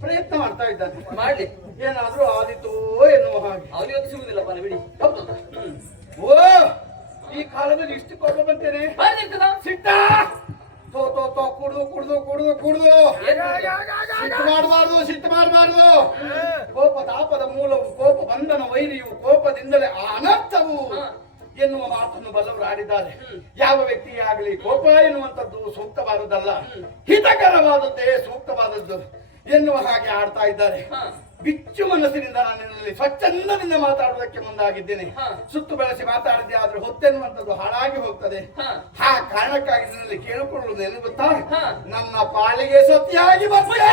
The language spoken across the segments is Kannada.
ಪ್ರಯತ್ನ ಮಾಡ್ತಾ ಇದ್ದಾನೆ. ಮಾಡ್ಲಿ, ಏನಾದ್ರೂ ಆದಿತೋ ಎನ್ನುವ ಹಾಗೆ. ಅವನಿಗೆ ಸಿಗುದಿಲ್ಲಪ್ಪ ಬಿಡಿ. ಓ, ಈ ಕಾಲದಲ್ಲಿ ಇಷ್ಟು ಕೋಪ ಬಂತೇನೆ. ಸಿಟ್ಟ ಕುಡ್ದು ಕುಡ್ದು ಕುಡ್ದು ಕುಡ್ದು ಸಿಟ್ಟು ಮಾಡಬಾರ್ದು, ಸಿಟ್ಟು ಮಾಡಬಾರ್ದು. ಕೋಪ ತಾಪದ ಮೂಲವು, ಕೋಪ ಬಂಧನ ವೈರಿಯು, ಕೋಪದಿಂದಲೇ ಅನರ್ಥವು ಎನ್ನುವ ಮಾತನ್ನು ಬಲ್ಲವರು ಆಡಿದ್ದಾರೆ. ಯಾವ ವ್ಯಕ್ತಿಯೇ ಆಗಲಿ ಕೋಪ ಎನ್ನುವಂಥದ್ದು ಸೂಕ್ತವಾದದ್ದಲ್ಲ, ಹಿತಕರವಾದದ್ದೇ ಸೂಕ್ತವಾದದ್ದು ಎನ್ನುವ ಹಾಗೆ ಆಡ್ತಾ ಇದ್ದಾರೆ. ಬಿಚ್ಚು ಮನಸ್ಸಿನಿಂದ ನಾನು ನಿನ್ನಲ್ಲಿ ಸ್ವಚ್ಛಂದದಿಂದ ಮಾತಾಡುವುದಕ್ಕೆ ಮುಂದಾಗಿದ್ದೇನೆ. ಸುತ್ತು ಬೆಳೆಸಿ ಮಾತಾಡಿದ್ದೆ ಆದ್ರೆ ಹೊತ್ತೆನ್ನುವಂಥದ್ದು ಹಾಳಾಗಿ ಹೋಗ್ತದೆ. ಆ ಕಾರಣಕ್ಕಾಗಿ ನಿನ್ನಲ್ಲಿ ಕೇಳಿಕೊಳ್ಳುವುದೇನು ಗೊತ್ತಾ, ನನ್ನ ಪಾಲಿಗೆ ಸತಿಯಾಗಿ ಬರ್ತದೆ.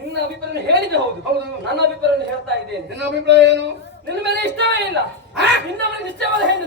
ನಿನ್ನ ಅಭಿಪ್ರಾಯ ಹೇಳಿದೆ ಹೌದು, ನನ್ನ ಅಭಿಪ್ರಾಯ ಹೇಳ್ತಾ ಇದ್ದೇನೆ. ನಿನ್ನ ಅಭಿಪ್ರಾಯ ಏನು? ನಿನ್ನ ಮೇಲೆ ಇಷ್ಟವೇ ಇಲ್ಲ. ನಿನ್ನ ಮೇಲೆ ಇಷ್ಟವಾದ ಹೆಣ್ಣು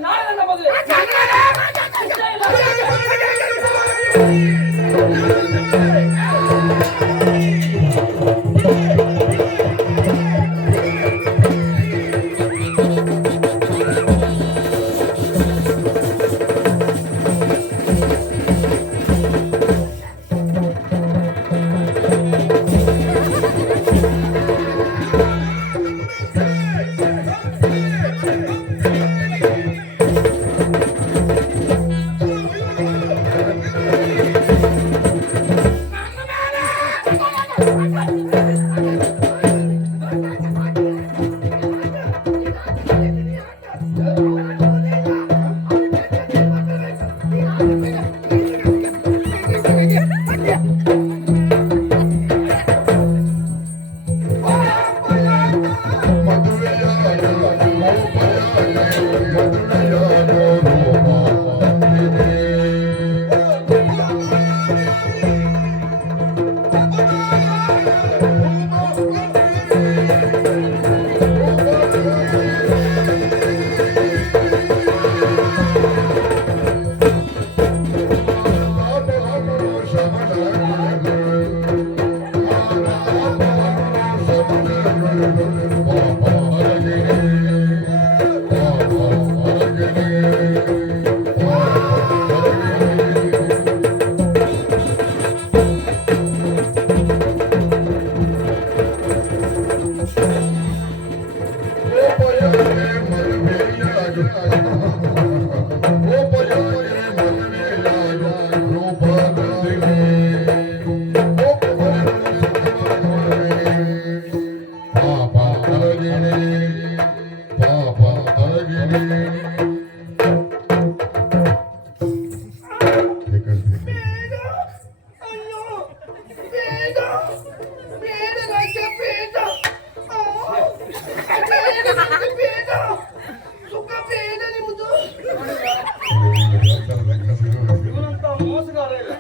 ಇವನಂತ ಮೋಸಗಾರ ಇಲ್ಲ.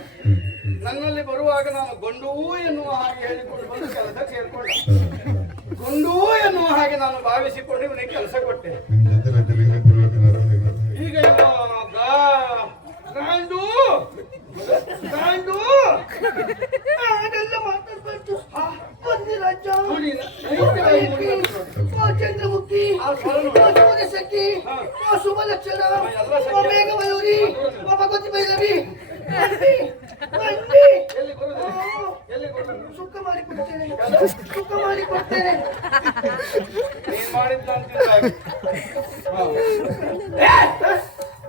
ನನ್ನಲ್ಲಿ ಬರುವಾಗ ನಾನು ಗೊಂಡು ಎನ್ನುವ ಹಾಗೆ ಹೇಳಿಕೊಂಡು ಬಂದು ಕೆಲಸ ಸೇರ್ಕೊಂಡ. ಗೊಂಡು ಎನ್ನುವ ಹಾಗೆ ನಾನು ಭಾವಿಸಿಕೊಂಡು ಇವನಿಗೆ ಕೆಲಸ ಕೊಟ್ಟೆ. ಈಗ ಗಾಂಡು ಗಾಂಡು ಮಾತಾಡ್ಬೇಕು. ಚಂದ್ರಮುಖಿ ಸಖಿ ಶುಭಲಕ್ಷಣ ಮೇಘ ಮಯೂರಿ ಭಗವತಿ ಭೈರವಿ ಸುಖ ಮಾಡಿಕೊಡ್ತೇನೆ, ಸುಖ ಮಾಡಿಕೊಡ್ತೇನೆ. ನೀನ್ ಮಾಡಿದ್ದ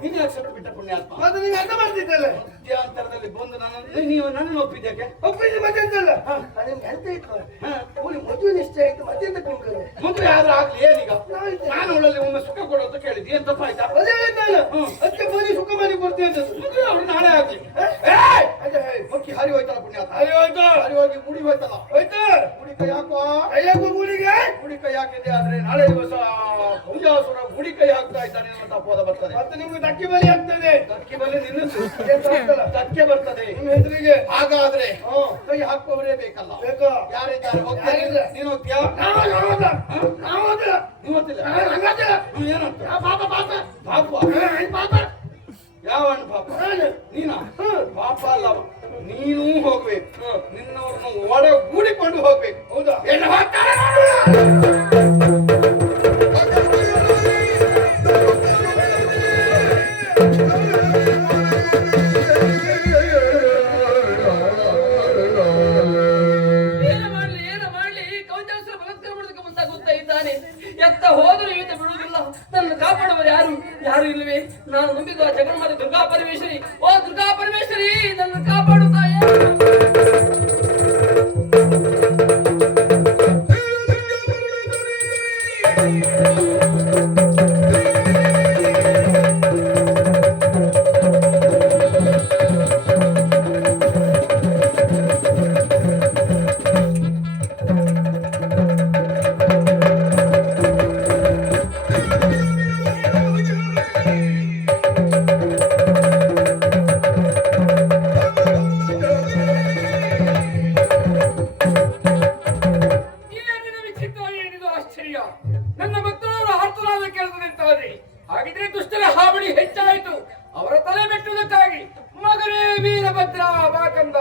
ನೀನು ಯಾಕೆ ಬಿಟ್ಟ ಪುಣ್ಯಾತ್ಮ? ಅದು ನೀನು ಅರ್ಥ ಮಾಡ್ತಿದ್ದಲ್ಲ. ಮಧ್ಯಾಂತರದಲ್ಲಿ ಬಂದು ನೀವು ನನ್ನನ್ನು ಒಪ್ಪಿದ್ದಕ್ಕೆ ಒಪ್ಪಿದ್ದು ಮತ್ತೆ ಅಂತಲ್ಲ. ನಿಮ್ಗೆ ಎಂತ ಇತ್ತು ಮದುವೆ ನಿಶ್ಚಯ ಆಯ್ತು, ಮತ್ತೆಂತ ಕೊಂಡ್ರೆ ಮದುವೆ ಆದ್ರೂ ಆಗ್ಲಿ ಏನೀಗ? ನಾನು ಅವಳಲ್ಲಿ ಒಮ್ಮೆ ಸುಖ ಕೊಡೋದು ಕೇಳಿದ್ದೆ, ಏನ್ ತಪ್ಪಾಯ್ತಾ? ಅದೇ ನಾನು ಅದಕ್ಕೆ ಬರೀ ಸುಖ ಮಾಡಿ ಕೊಡ್ತೀನಿ ಅಂತ ಮದುವೆ ಅವ್ರು ನಾಳೆ ಆಗ್ಲಿ. ಮಕ್ಕಿ ಹರಿ ಹೋಯ್ತಲ್ಲ ಪುಣ್ಯಾತ್ಮ, ಹರಿ ಹೋಯ್ತು. ಹರಿ ಹೋಗಿ ಮುಡಿ ಹೋಯ್ತಲ್ಲ, ಹೋಯ್ತು. ಮುಡಿ ಕೈ ಹಾಕುವ, ಕೈ ಹಾಕುವ ಮುಡಿಗೆ. ಮುಡಿ ಕೈ ಹಾಕಿದೆ ಆದ್ರೆ ನಾಳೆ ದಿವಸ ಭುಜಾಸುರ ಮುಡಿ ಕೈ ಹಾಕ್ತಾ ಇದ್ದಾನೆ ಅಂತ ಅಪವಾದ ಬರ್ತದೆ. ಮತ್ತೆ ನಿಮ್ಗೆ ದಕ್ಕಿ ಬಲಿ ಆಗ್ತದೆ. ದಕ್ಕಿ ಬಲಿ ನಿಲ್ಲಿಸು, ದಕ್ಕೆ ಬರ್ತದೆ ನಿಮ್ಮ ಹೆಸರಿಗೆ. ಹಾಗಾದ್ರೆ ಕೈ ಹಾಕುವವರೇ ಬೇಕಲ್ಲ? ಬೇಕು. ಯಾರಿದ್ದಾರೆ? ನೀನು ಹೋಗ್ತೀಯಾ? ಏನಂತ ಪಾಪ ಪಾಪ ಪಾಪ ಪಾಪ ಯಾವ ಪಾಪ? ನೀನಾ? ಪಾಪ ಅಲ್ಲವ, ನೀನೂ ಹೋಗ್ಬೇಕು. ನಿನ್ನವ್ರನ್ನ ಒಡಗೂಡಿಕೊಂಡು ಹೋಗ್ಬೇಕು. ಹೌದಾ? ಎಲ್ಲ ಹೋಗ್ತಾರೆ. ಯಾರು ಇಲ್ಲವೇ? ನಾನು ನಂಬಿದ ಜಗನ್ಮಾತೆ ದುರ್ಗಾ ಪರಮೇಶ್ವರಿ. ಓ ದುರ್ಗಾ ಪರಮೇಶ್ವರಿ, ನನ್ನ ಕಾಪಾಡುತ್ತಾಯೇ. ನನ್ನ ಭಕ್ತರು ಆರ್ತನಾದ ಕೇಳಿದು ನಿಂತಾದ್ರೆ ಹಾಗಿದ್ರೆ ದುಷ್ಟರ ಹಾವಳಿ ಹೆಚ್ಚಾಯಿತು. ಅವರ ತಲೆ ಬೆಟ್ಟುವುದಕ್ಕಾಗಿ ಮಗನೇ ವೀರಭದ್ರ ಭದ್ರ ಬಾ ಕಂದ